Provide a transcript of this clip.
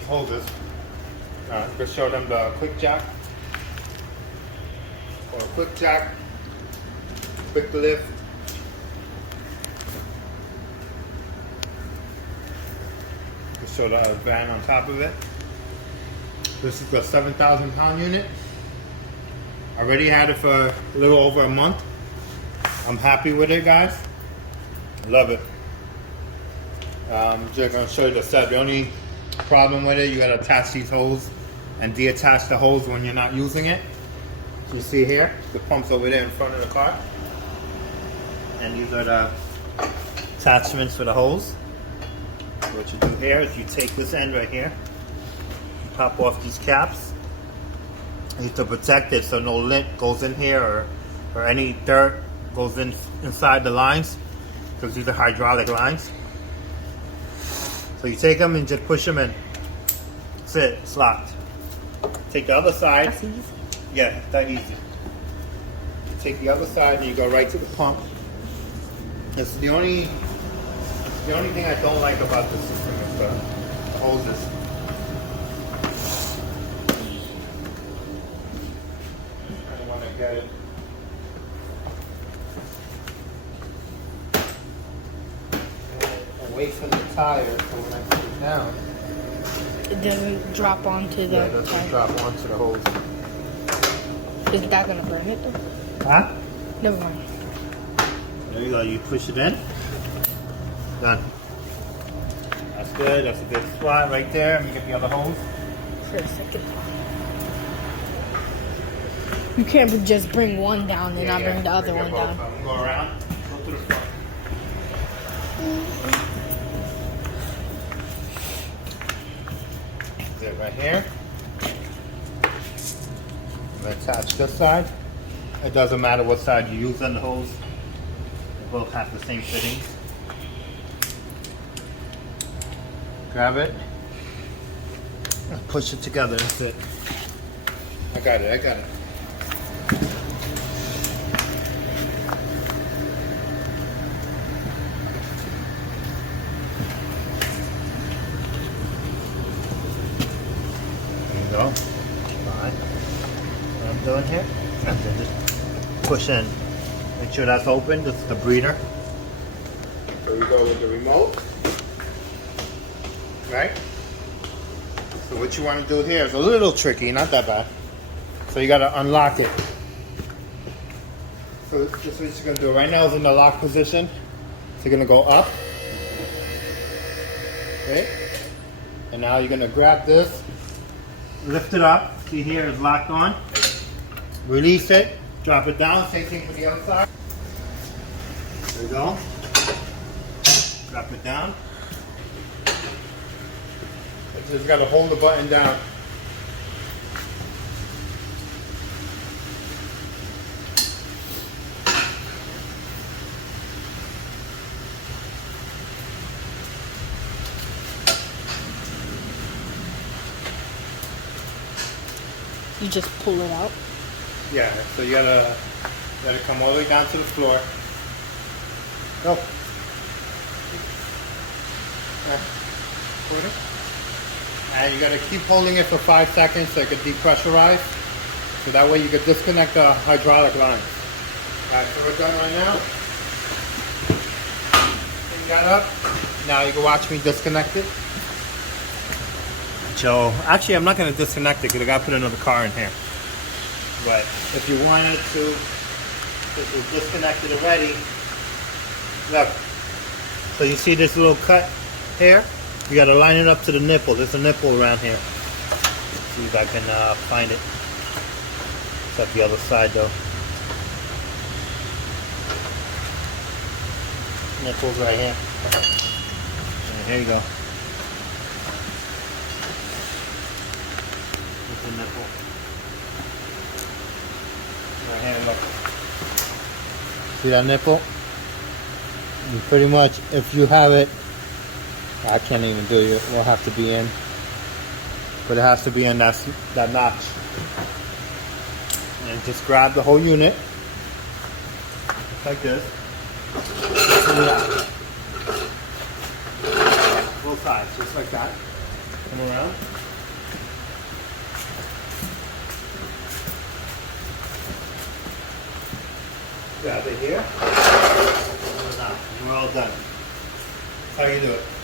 these hoses. Just show them the QuickJack. Or QuickJack, quick lift. Just show the van on top of it. This is the 7,000 pound unit. I already had it for a little over a month. I'm happy with it, guys. Love it. I'm just gonna show you the set. The only problem with it, you gotta attach these hoses and deattach the hose when you're not using it. You see here, the pump's over there in front of the car. And these are the attachments for the hose. What you do here is you take this end right here, pop off these caps. You need to protect it so no lint goes in here or any dirt goes inside the lines, because these are hydraulic lines. So you take them and just push them in. That's it, it's locked. Take the other side. That's easy. Yeah, it's that easy. You take the other side and you go right to the pump. It's the only thing I don't like about this system is the hoses. I don't want to get it. Away from the tire, so when I put it down, It doesn't drop onto the yeah, it doesn't tire. drop onto the hose. Is that gonna burn it though? Huh? Never mind. There you go, you push it in. Done. That's good, that's a good spot right there. Let me get the other hose. For a second. You can't just bring one down and not bring the other one down. Go around, go to the front. That's it right here. I'm gonna attach this side. It doesn't matter what side you use on the hose. They both have the same fittings. Grab it. And push it together. That's it. I got it. There you go. Fine. What I'm doing here, and then just push in. Make sure that's open. This is the breather. So we go with the remote. Right? So what you want to do here is a little tricky, not that bad. So you got to unlock it. So this is what you're going to do. Right now it's in the lock position. So you're going to go up. Okay? And now you're going to grab this, lift it up. See here it's locked on. Release it, drop it down. Same thing for the other side. There you go. Drop it down. Just got to hold the button down. You just pull it out. Yeah, so you gotta come all the way down to the floor. Go. And you gotta keep holding it for 5 seconds so it can depressurize. So that way you can disconnect the hydraulic line. Alright, so we're done right now. You got up. Now you can watch me disconnect it. So, actually I'm not gonna disconnect it because I gotta put another car in here. But if you wanted to, if you disconnected already, look. So you see this little cut here? You gotta line it up to the nipple. There's a nipple around here. Let's see if I can find it. It's at the other side though. Nipple's right here. And here you go. There's the nipple. Right here, look. See that nipple? And pretty much, if you have it, I can't even do it. It will have to be in, but it has to be in that notch. And just grab the whole unit, just like this. Both sides, just like that. Come around. Grab it here. We're all done. That's how you do it.